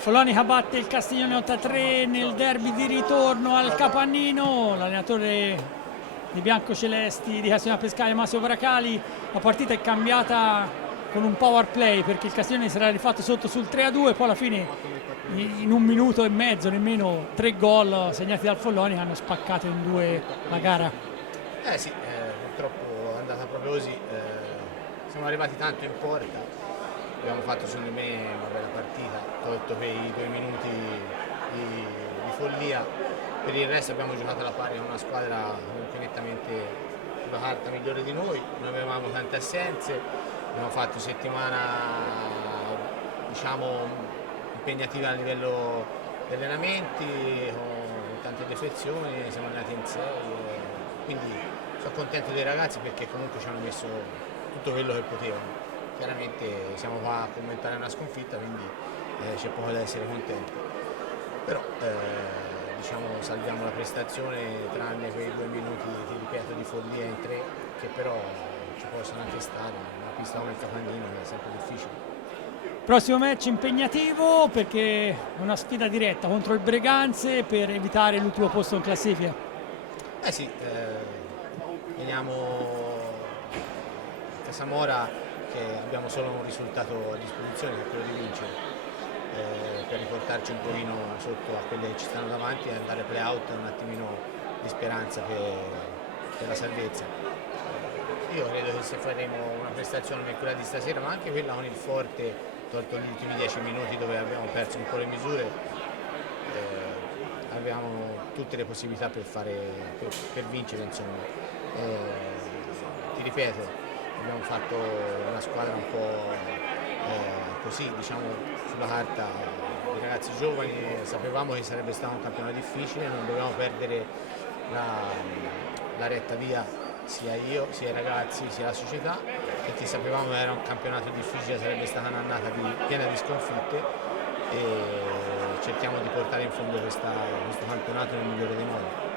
Follonica batte il Castiglione 8-3 nel derby di ritorno al Capannino. L'allenatore di biancocelesti di Castiglione Pescaia, Massimo Bracali. La partita è cambiata con un power play perché il Castiglione si era rifatto sotto sul 3-2, poi alla fine in un minuto e mezzo, nemmeno 3 gol segnati dal Follonica hanno spaccato in due la gara. Sì, purtroppo è andata proprio così. Siamo arrivati tanto in porta, abbiamo fatto secondo me una bella partita, tolto quei 2 minuti di follia. Per il resto abbiamo giocato alla pari con una squadra comunque nettamente sulla carta migliore di noi, non avevamo tante assenze, abbiamo fatto settimana diciamo impegnativa a livello di allenamenti, con tante defezioni, siamo andati in 6, quindi sono contento dei ragazzi perché comunque ci hanno messo tutto quello che potevano. Chiaramente siamo qua a commentare una sconfitta, quindi c'è poco da essere contenti. Però diciamo salviamo la prestazione tranne quei 2 minuti, ti ripeto, di follia in 3, che però ci possono anche stare, una pista come il Capannino è sempre difficile. Prossimo match impegnativo perché è una sfida diretta contro il Breganze per evitare l'ultimo posto in classifica. Sì, veniamo a Casamora che abbiamo solo un risultato a disposizione che è quello di vincere, per riportarci un pochino sotto a quelle che ci stanno davanti e andare play-out un attimino di speranza per la salvezza. Io credo che se faremo una prestazione come quella di stasera, ma anche quella con il Forte, tolto gli ultimi 10 minuti dove abbiamo perso un po' le misure, abbiamo tutte le possibilità per vincere, insomma. Ti ripeto, abbiamo fatto una squadra un po' così, diciamo, sulla carta, i ragazzi giovani, sapevamo che sarebbe stato un campionato difficile, non dovevamo perdere la retta via, sia io, sia i ragazzi, sia la società, perché sapevamo che era un campionato difficile, sarebbe stata un'annata piena di sconfitte e cerchiamo di portare in fondo questo campionato nel migliore dei modi.